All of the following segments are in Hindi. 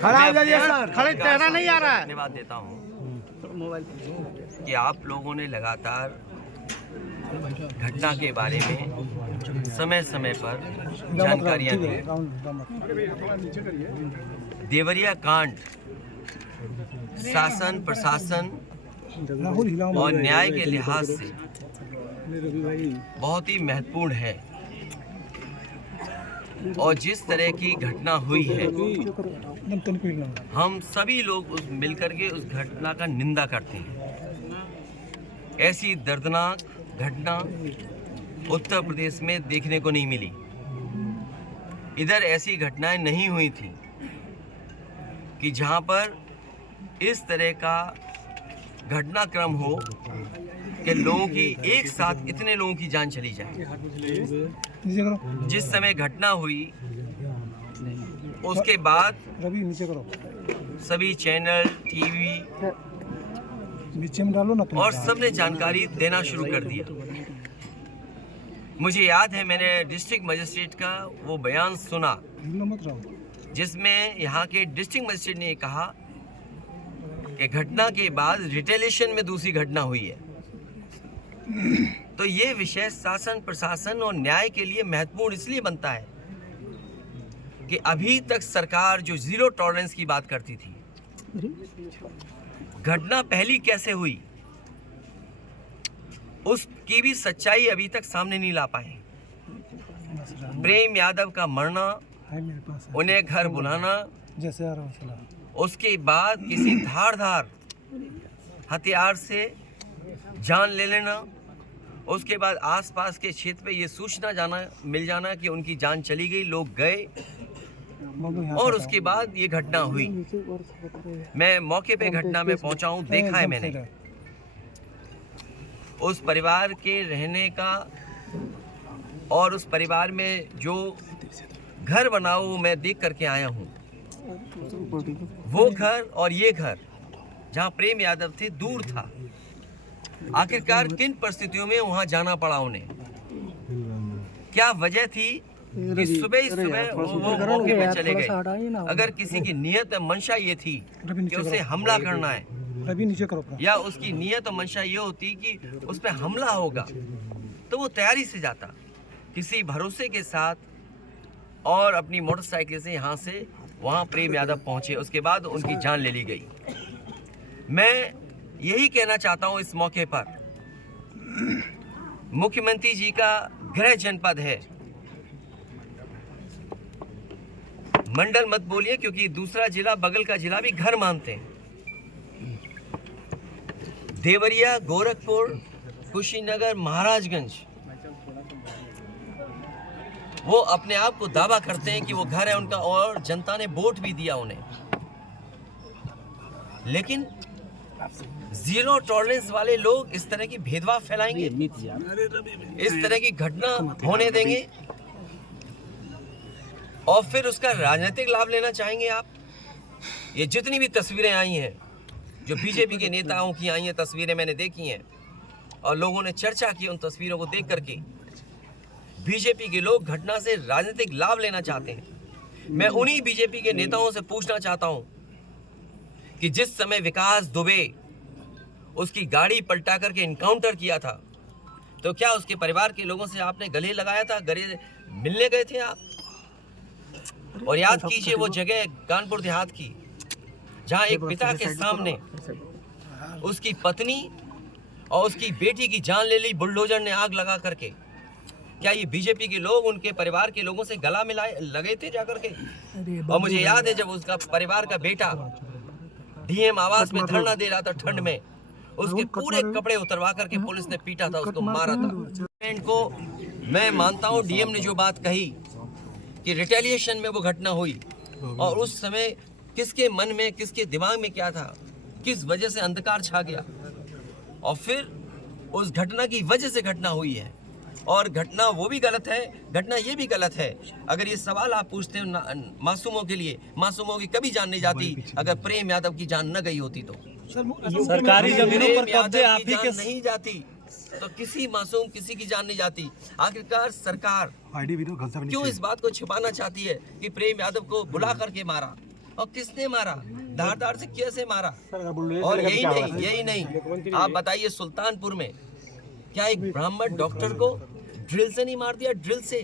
खड़ा हो जाइए सर, खड़े चेहरा नहीं आ रहा है। धन्यवाद देता हूँ कि आप लोगों ने लगातार घटना के बारे में समय समय पर जानकारियां दी। देवरिया कांड शासन प्रशासन और न्याय के लिहाज से बहुत ही महत्वपूर्ण है और जिस तरह की घटना हुई है हम सभी लोग मिलकर के उस घटना का निंदा करते हैं। ऐसी दर्दनाक घटना उत्तर प्रदेश में देखने को नहीं मिली। इधर ऐसी घटनाएं नहीं हुई थी कि जहां पर इस तरह का घटनाक्रम हो कि लोगों की एक साथ इतने लोगों की जान चली जाए। जिस समय घटना हुई उसके बाद सभी चैनल टीवी और सबने जानकारी देना शुरू कर दिया। मुझे याद है मैंने डिस्ट्रिक्ट मजिस्ट्रेट का वो बयान सुना जिसमें यहाँ के डिस्ट्रिक्ट मजिस्ट्रेट ने कहा कि घटना के बाद रिटेलिएशन में दूसरी घटना हुई है। तो ये विषय शासन प्रशासन और न्याय के लिए महत्वपूर्ण इसलिए बनता है कि अभी तक सरकार जो जीरो टॉलरेंस की बात करती थी, घटना पहली कैसे हुई उसकी भी सच्चाई अभी तक सामने नहीं ला पाए। प्रेम यादव का मरना, उन्हें घर बुलाना, उसके बाद किसी धारदार हथियार से जान ले लेना, उसके बाद आसपास के क्षेत्र पे ये सूचना मिल जाना कि उनकी जान चली गई, लोग गए और उसके बाद ये घटना हुई। मैं मौके पे घटना में पहुंचा हूं, देखा है मैंने उस परिवार के रहने का और उस परिवार में जो घर बना वो मैं देख करके आया हूं। वो घर और ये घर जहां प्रेम यादव थे दूर था। आखिरकार किन परिस्थितियों में वहां जाना पड़ा उन्हें, क्या वजह थी कि सुबह ही सुबह वो मौके पे चले गए। अगर किसी की नियत मंशा ये थी कि उसे हमला करना है या उसकी नियत और मंशा ये होती कि उस पर हमला होगा तो वो तैयारी से जाता किसी भरोसे के साथ और अपनी मोटरसाइकिल से यहाँ से वहाँ प्रेम यादव पहुँचे। उसके बाद उनकी जान ले ली गई। मैं यही कहना चाहता हूँ इस मौके पर, मुख्यमंत्री जी का गृह जनपद है, मंडल मत बोलिए क्योंकि दूसरा जिला बगल का जिला भी घर मानते हैं। देवरिया, गोरखपुर, कुशीनगर, महाराजगंज वो अपने आप को दावा करते हैं कि वो घर है उनका और जनता ने वोट भी दिया उन्हें। लेकिन जीरो टॉलरेंस वाले लोग इस तरह की भेदभाव फैलाएंगे, इस तरह की घटना होने देंगे और फिर उसका राजनीतिक लाभ लेना चाहेंगे आप। ये जितनी भी तस्वीरें आई हैं जो बीजेपी के नेताओं की आई हैं, तस्वीरें मैंने देखी हैं और लोगों ने चर्चा की उन तस्वीरों को देख करके, बीजेपी के लोग घटना से राजनीतिक लाभ लेना चाहते हैं। मैं उन्हीं बीजेपी के नेताओं से पूछना चाहता हूं कि जिस समय विकास दुबे उसकी गाड़ी पलटा करके इनकाउंटर किया था तो क्या उसके परिवार के लोगों से आपने गले लगाया था, गले मिलने गए थे आप? और याद कीजिए वो जगह कानपुर देहात की जहां एक पिता के सामने उसकी पत्नी और उसकी बेटी की जान ले ली बुलडोजर ने आग लगा करके। क्या ये बीजेपी के लोग उनके परिवार के लोगों से गला मिलाए लगे थे जाकर के? और मुझे याद है जब उसका परिवार का बेटा डीएम आवास में धरना दे रहा था ठंड में, उसके पूरे कपड़े उतरवा करके पुलिस ने पीटा था, उसको मारा था। को मैं मानता हूँ डीएम ने जो बात कही कि रिटेलिएशन में वो घटना हुई और उस समय किसके मन में किसके दिमाग में क्या था, किस वजह से अंधकार छा गया और फिर उस घटना की वजह से घटना हुई है। और घटना वो भी गलत है, घटना ये भी गलत है। अगर ये सवाल आप पूछते हो मासूमों के लिए, मासूमों की कभी जान नहीं जाती अगर प्रेम यादव की जान न गई होती तो। सरकारी जमीनों पर कब्जे आप ही के नहीं जाती तो किसी मासूम किसी की जान नहीं जाती। आखिरकार सरकार क्यों इस बात को छिपाना चाहती है कि प्रेम यादव को बुला करके मारा और किसने मारा, धारदार से कैसे मारा। और यही नहीं, आप बताइए सुल्तानपुर में क्या एक ब्राह्मण डॉक्टर को ड्रिल से नहीं मार दिया? ड्रिल से,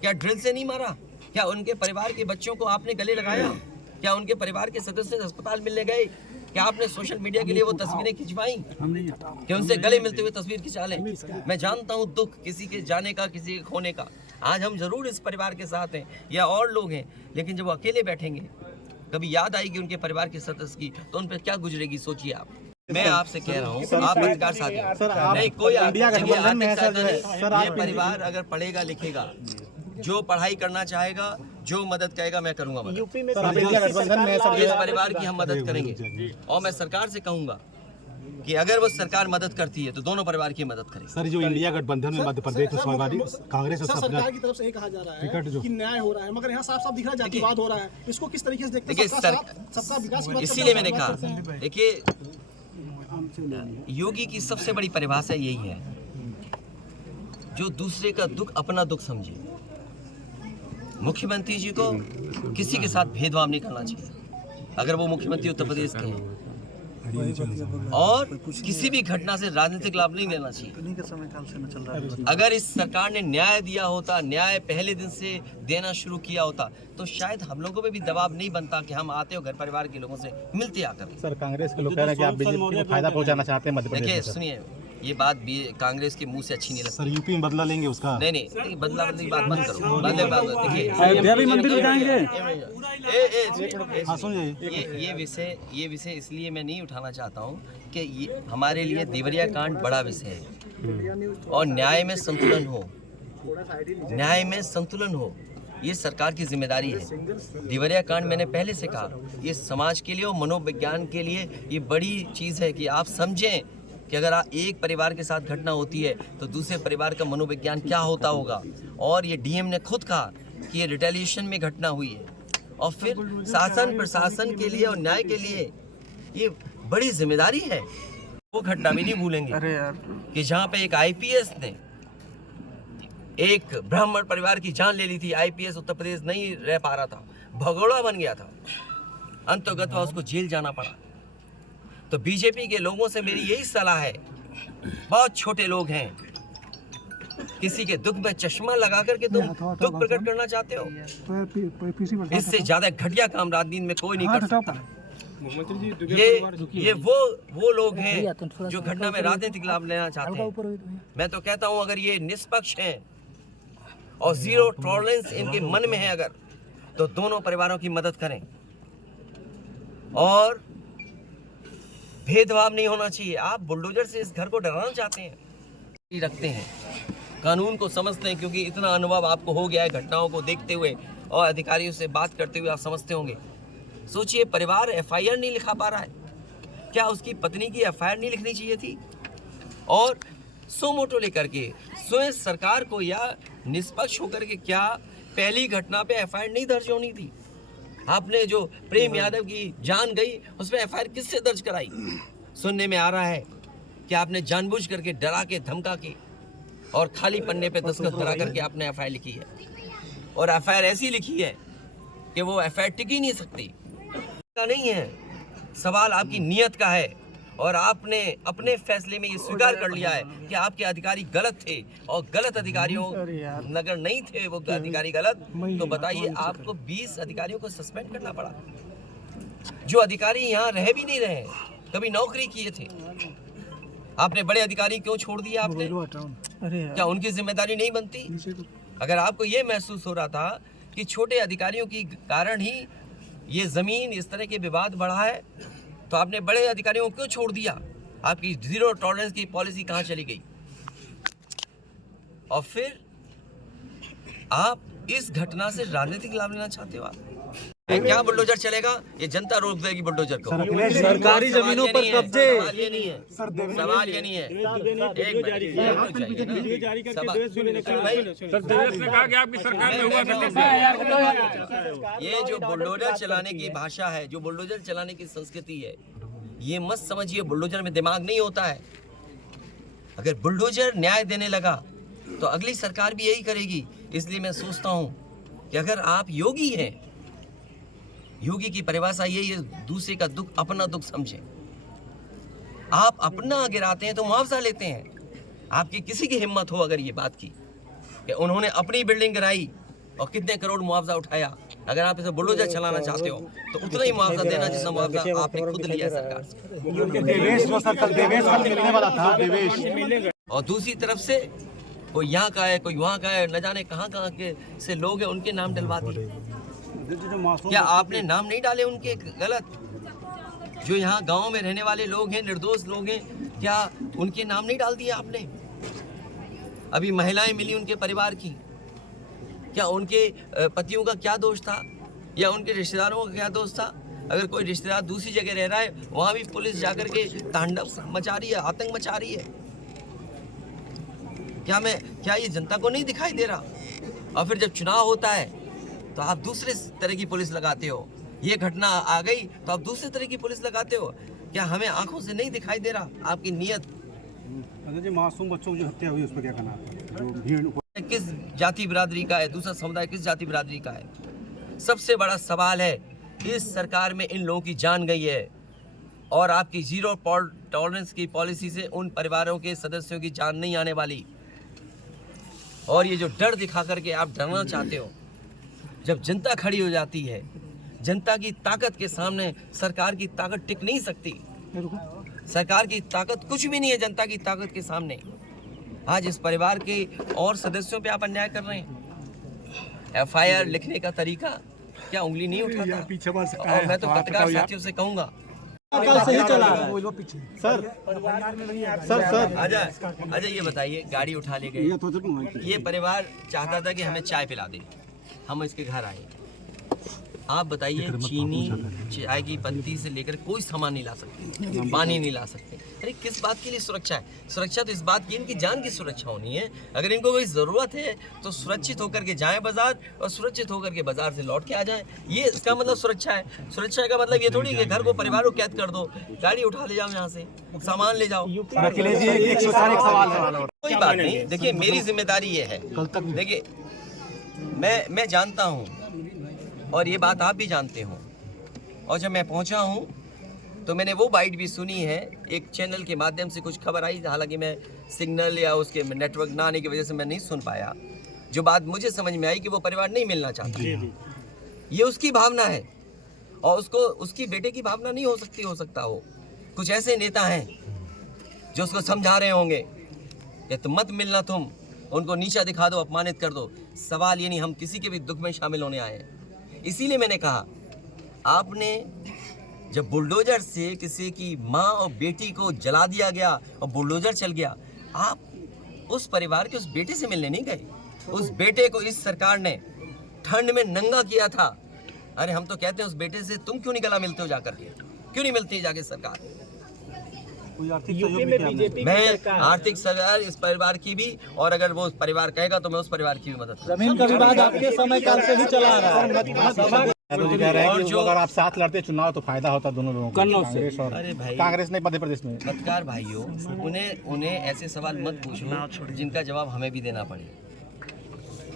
क्या ड्रिल से नहीं मारा? क्या उनके परिवार के बच्चों को आपने गले लगाया? क्या उनके परिवार के सदस्य अस्पताल मिलने गए? क्या आपने सोशल मीडिया के लिए वो तस्वीरें खिंचवाई कि उनसे गले मिलते हुए तस्वीर खिंचा लें? मैं जानता हूँ दुख किसी के जाने का, किसी के खोने का। आज हम जरूर इस परिवार के साथ हैं या और लोग हैं, लेकिन जब वो अकेले बैठेंगे, कभी याद आएगी उनके परिवार के सदस्य की, तो उन पर क्या गुजरेगी सोचिए आप। मैं आपसे कह रहा हूँ, आप पत्रकार साथी नहीं, कोई ये परिवार अगर पढ़ेगा लिखेगा, जो पढ़ाई करना चाहेगा, जो मदद कहेगा, मैं करूंगा मदद। यूपी में इस परिवार की हम मदद करेंगे और मैं सरकार से कहूंगा कि अगर वो सरकार मदद करती है तो दोनों परिवार की मदद करें। सर, जो इंडिया गठबंधन में मध्य प्रदेश में समाजवादी कांग्रेस और सरकार की तरफ से ये कहा जा रहा है कि न्याय हो रहा है, मगर यहाँ साफ साफ दिख रहा है जातिवाद हो रहा है। इसको किस तरीके से देखते हैं? सबका विकास की बात, इसीलिए मैंने कहा, देखिए योगी की सबसे बड़ी परिभाषा यही है, जो दूसरे का दुख अपना दुख समझे। मुख्यमंत्री जी को किसी के साथ भेदभाव नहीं करना चाहिए अगर वो मुख्यमंत्री उत्तर प्रदेश के हैं, और किसी भी घटना से राजनीतिक लाभ नहीं लेना चाहिए। अगर इस सरकार ने न्याय दिया होता, न्याय पहले दिन से देना शुरू किया होता, तो शायद हम लोगों पे भी दबाव नहीं बनता कि हम आते हो घर परिवार के लोगों से मिलते आकर। सर, कांग्रेस के लोग कह रहे हैं कि आप बीजेपी को फायदा पहुंचाना चाहते हैं मध्य प्रदेश में। देखिए सुनिए, ये बात भी कांग्रेस के मुंह से अच्छी नहीं लगती। सर, यूपी में बदला लेंगे उसका? नहीं, बदला बदली बात बंद करो। देखिए ये विषय इसलिए मैं नहीं उठाना चाहता हूँ कि ये हमारे लिए देवरिया कांड बड़ा विषय है और न्याय में संतुलन हो, न्याय में संतुलन हो, ये सरकार की जिम्मेदारी है। देवरिया कांड मैंने पहले से कहा, ये समाज के लिए और मनोविज्ञान के लिए ये बड़ी चीज़ है कि आप समझें कि अगर एक परिवार के साथ घटना होती है तो दूसरे परिवार का मनोविज्ञान क्या होता होगा। और ये डीएम ने खुद कहा कि ये रिटेलिएशन में घटना हुई है, और फिर शासन प्रशासन के लिए और न्याय के लिए ये बड़ी जिम्मेदारी है। वो घटना भी नहीं भूलेंगे कि जहाँ पे एक आईपीएस ने एक ब्राह्मण परिवार की जान ले ली थी। आईपीएस उत्तर प्रदेश नहीं रह पा रहा था, भगोड़ा बन गया था, अंतर्गत उसको जेल जाना पड़ा। तो बीजेपी के लोगों से मेरी यही सलाह है, बहुत छोटे लोग हैं, किसी के दुख में चश्मा लगा करके तुम दुख प्रकट करना चाहते हो, इससे ज्यादा घटिया काम राजनीति में कोई नहीं कर सकता। ये वो लोग हैं जो घटना में राजनीतिक लाभ लेना चाहते हैं। मैं तो कहता हूं अगर ये निष्पक्ष हैं और जीरो टॉलरेंस इनके मन में है अगर, तो दोनों परिवारों की मदद करें और भेदभाव नहीं होना चाहिए। आप बुलडोजर से इस घर को डराना चाहते हैं, रखते हैं, कानून को समझते हैं, क्योंकि इतना अनुभव आपको हो गया है घटनाओं को देखते हुए और अधिकारियों से बात करते हुए, आप समझते होंगे। सोचिए, परिवार एफआईआर नहीं लिखा पा रहा है, क्या उसकी पत्नी की एफआईआर नहीं लिखनी चाहिए थी? और सो मोटो लेकर के स्वयं सरकार को या निष्पक्ष होकर के क्या पहली घटना पे एफआईआर नहीं दर्ज होनी थी? आपने जो प्रेम यादव की जान गई उस पर एफआईआर किससे दर्ज कराई? सुनने में आ रहा है कि आपने जानबूझ करके डरा के धमका के और खाली पन्ने पे दस्तखत करा करके आपने एफआईआर लिखी है, और एफआईआर ऐसी लिखी है कि वो एफआईआर टिक ही नहीं सकती। का नहीं है, सवाल आपकी नीयत का है, और आपने अपने फैसले में ये स्वीकार कर लिया है कि आपके अधिकारी गलत थे और गलत अधिकारियों नगर नहीं थे वो अधिकारी गलत, तो बताइए आपको 20 अधिकारियों को सस्पेंड करना पड़ा, जो अधिकारी यहाँ रह भी नहीं रहे, कभी नौकरी किए थे। आपने बड़े अधिकारी क्यों छोड़ दिए? आपने क्या उनकी जिम्मेदारी नहीं बनती? अगर आपको ये महसूस हो रहा था कि छोटे अधिकारियों की कारण ही ये जमीन इस तरह के विवाद बढ़ा है, तो आपने बड़े अधिकारियों को क्यों छोड़ दिया? आपकी जीरो टॉलरेंस की पॉलिसी कहाँ चली गई? और फिर आप इस घटना से राजनीतिक लाभ लेना चाहते हो? आप क्या बुलडोजर चलेगा? ये जनता रोक देगी बुलडोजर को। सरकारी जमीनों पर कब्जे, सवाल ये नहीं है, सवाल ये नहीं है। एक मिनट, ये जो बुलडोजर चलाने की भाषा है, जो बुलडोजर चलाने की संस्कृति है, ये मत समझिए बुलडोजर में दिमाग नहीं होता है। अगर बुलडोजर न्याय देने लगा तो अगली सरकार भी यही करेगी। इसलिए मैं सोचता हूँ कि अगर आप योगी हैं, योगी की परिभाषा यही है, दूसरे का दुख अपना दुख समझे। आप अपना गिराते हैं तो मुआवजा लेते हैं। आपकी किसी की हिम्मत हो अगर ये बात की कि उन्होंने अपनी बिल्डिंग गिराई और कितने करोड़ मुआवजा उठाया, अगर आप इसे बुलडोजर चलाना चाहते हो तो उतना ही मुआवजा देना जितना मुआवजा आपने खुद लिया सरकार से। देवेश जो सर देवेश कल मिलने वाला था, देवेश। और दूसरी तरफ से कोई यहाँ का है, कोई वहाँ का है, न जाने कहाँ कहाँ के से लोग हैं, उनके नाम डलवा दिए। क्या आपने नाम नहीं डाले उनके गलत? जो यहाँ गांव में रहने वाले लोग हैं, निर्दोष लोग हैं, क्या उनके नाम नहीं डाल दिए आपने? अभी महिलाएं मिली उनके परिवार की, क्या उनके पतियों का क्या दोष था या उनके रिश्तेदारों का क्या दोष था? अगर कोई रिश्तेदार दूसरी जगह रह रहा है, वहाँ भी पुलिस जाकर के तांडव मचा रही है, आतंक मचा रही है। क्या ये जनता को नहीं दिखाई दे रहा? और फिर जब चुनाव होता है तो आप दूसरे तरह की पुलिस लगाते हो। ये घटना आ गई तो आप दूसरे तरह की पुलिस लगाते हो। क्या हमें आंखों से नहीं दिखाई दे रहा आपकी नीयत? जी मासूम बच्चों की जो हत्या हुई उस पर क्या कहना है? जो भीड़ किस जाति बिरादरी का है, दूसरा समुदाय किस जाति बिरादरी का है? सबसे बड़ा सवाल है, इस सरकार में इन लोगों की जान गई है और आपकी जीरो टॉलरेंस की पॉलिसी से उन परिवारों के सदस्यों की जान नहीं आने वाली। और ये जो डर दिखा करके आप डरना चाहते हो, जब जनता खड़ी हो जाती है, जनता की ताकत के सामने सरकार की ताकत टिक नहीं सकती। सरकार की ताकत कुछ भी नहीं है जनता की ताकत के सामने। आज इस परिवार के और सदस्यों पे आप अन्याय कर रहे हैं। FIR लिखने का तरीका क्या उंगली नहीं उठाता? और मैं तो पत्रकार साथियों से कहूँगा, सर अजय ये बताइए, गाड़ी उठा ले गए, ये परिवार चाहता था कि हमें चाय पिला दे, हम इसके घर आए। आप बताइए, चीनी चाय की पत्ती से लेकर कोई सामान नहीं ला सकते, पानी नहीं ला सकते। अरे किस बात के लिए सुरक्षा है? सुरक्षा तो इस बात की, इनकी जान की सुरक्षा होनी है। अगर इनको कोई ज़रूरत है तो सुरक्षित होकर के जाएं बाजार और सुरक्षित होकर के बाजार से लौट के आ जाएं। ये इसका मतलब सुरक्षा है। सुरक्षा का मतलब ये थोड़ी कि घर को, परिवार को कैद कर दो, गाड़ी उठा ले जाओ, यहाँ से सामान ले जाओ। कोई बात नहीं। देखिए, मेरी जिम्मेदारी ये है, देखिए मैं जानता हूँ और ये बात आप भी जानते हो। और जब मैं पहुंचा हूं तो मैंने वो बाइट भी सुनी है, एक चैनल के माध्यम से कुछ खबर आई, हालांकि मैं सिग्नल या उसके नेटवर्क ना आने की वजह से मैं नहीं सुन पाया। जो बात मुझे समझ में आई कि वो परिवार नहीं मिलना चाहता। ये उसकी भावना है और उसको उसकी बेटे की भावना नहीं हो सकता हो। कुछ ऐसे नेता हैं जो उसको समझा रहे होंगे कि तुम मत मिलना, तुम उनको नीचा दिखा दो, अपमानित कर दो। सवाल ये नहीं, हम किसी के भी दुख में शामिल होने आए हैं। इसीलिए मैंने कहा, आपने जब बुलडोजर से किसी की माँ और बेटी को जला दिया गया और बुलडोजर चल गया, आप उस परिवार के उस बेटे से मिलने नहीं गए। उस बेटे को इस सरकार ने ठंड में नंगा किया था। अरे हम तो कहते हैं उस बेटे से तुम क्यों नहीं गला मिलते हो जाकर के? क्यों नहीं मिलती जाके सरकार? मैं आर्थिक सहयोग इस परिवार की भी, और अगर वो परिवार कहेगा तो मैं उस परिवार की भी मदद करूंगा। जमीन का विवाद आपके समय काल से ही चला आ रहा है। और जो अगर आप साथ लड़ते चुनाव तो फायदा होता दोनों लोगों को, कांग्रेस और अरे भाई, कांग्रेस ने मध्य प्रदेश में। पत्रकार भाइयों, उन्हें ऐसे सवाल मत पूछो जिनका जवाब हमें भी देना पड़े।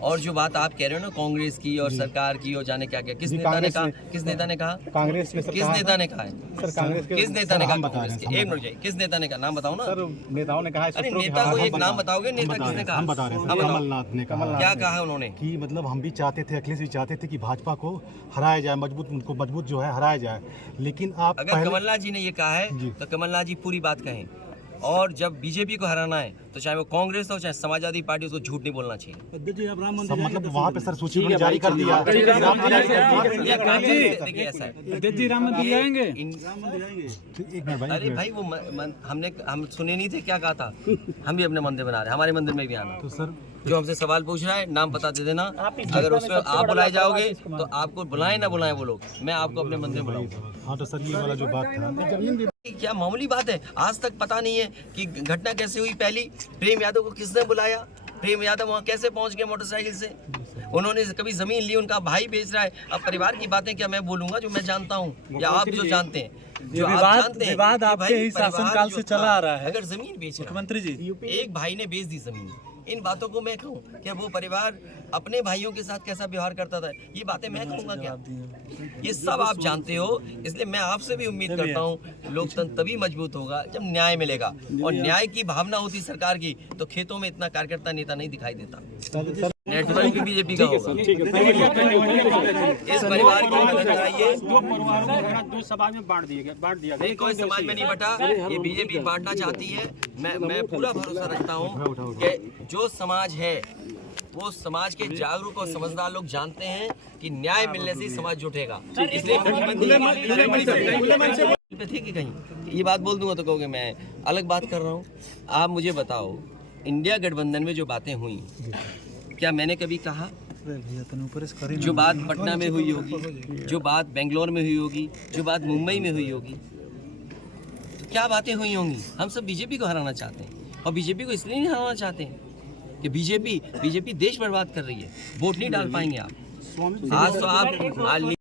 और जो बात आप कह रहे हो ना कांग्रेस की और सरकार की और जाने क्या क्या, किस नेता ने कहा? किस नेता ने कहा? कांग्रेस में किस नेता ने कहा है? सर कांग्रेस के, किस नेता ने कहा? कांग्रेस के, एक मिनट जाइए, किस नेता ने कहा? नाम बताओ ना सर। नेताओं ने कहा, अरे नेता को एक नाम बताओगे? नेता किसने कहा? हम बता रहे हैं। कमलनाथ ने कहा। क्या कहा है उन्होंने? कि मतलब हम भी चाहते थे, अखिलेश भी चाहते थे कि भाजपा को हराया जाए, उनको मजबूत जो है हराया जाए। लेकिन आप अगर कमलनाथ जी ने ये कहा है तो कमलनाथ जी पूरी बात कहें। और जब बीजेपी को हराना है तो चाहे वो कांग्रेस हो चाहे समाजवादी पार्टी, उसको झूठ नहीं बोलना चाहिए। मतलब वहाँ पे सर सूची जारी कर दिया। देखिए ऐसा है, राम मंदिर जाएंगे। अरे भाई, वो हम सुने नहीं थे क्या कहा था? हम भी अपने मंदिर बना रहे हैं, हमारे मंदिर में भी आना। तो सर जो हमसे सवाल पूछ रहा है, नाम बता दे देना। अगर उसमें आप बुलाए जाओगे तो आपको बुलाएं ना बुलाएं वो लोग, मैं आपको अपने मंदिर बुलाऊंगा। हाँ तो सर ये वाला जो बात था, क्या मामूली बात है? आज तक पता नहीं है कि घटना कैसे हुई। पहली, प्रेम यादव को किसने बुलाया? प्रेम यादव वहाँ कैसे पहुँच गए मोटरसाइकिल से? उन्होंने कभी जमीन ली, उनका भाई बेच रहा है। अब परिवार की बातें क्या मैं बोलूँगा जो मैं जानता हूँ या आप जो जानते हैं? जो आप जानते हैं विवाद आपके ही शासनकाल से चला आ रहा है। अगर जमीन बेच रहा है, मुख्यमंत्री जी, एक भाई ने बेच दी जमीन, इन बातों को मैं कहूँ क्या वो परिवार अपने भाइयों के साथ कैसा व्यवहार करता था, ये बातें मैं कहूँगा क्या? ये सब आप जानते हो, इसलिए मैं आपसे भी उम्मीद करता हूँ लोकतंत्र तभी मजबूत होगा जब न्याय मिलेगा, और न्याय की भावना होती सरकार की तो खेतों में इतना कार्यकर्ता नेता नहीं दिखाई देता। नेटवर्क भी बीजेपी का होगा। इस परिवार की मदद कराइए। दो समाज में बांट दिया नहीं, कोई समाज में नहीं बटा, ये बीजेपी बांटना चाहती है। मैं पूरा भरोसा रखता हूँ कि जो समाज है वो समाज के जागरूक और समझदार लोग जानते हैं कि न्याय मिलने से ही समाज जुटेगा। इसलिए मुख्यमंत्री थे कि कहीं ये बात बोल दूंगा तो कहोगे मैं अलग बात कर रहा हूँ। आप मुझे बताओ, इंडिया गठबंधन में जो बातें हुई, क्या मैंने कभी कहा जो बात पटना में हुई होगी, जो बात बेंगलोर में हुई होगी, जो बात मुंबई में हुई होगी, तो क्या बातें हुई होंगी? हम सब बीजेपी को हराना चाहते हैं, और बीजेपी को इसलिए नहीं हराना चाहते हैं कि बीजेपी देश बर्बाद कर रही है। वोट नहीं डाल पाएंगे आप। आज तो आप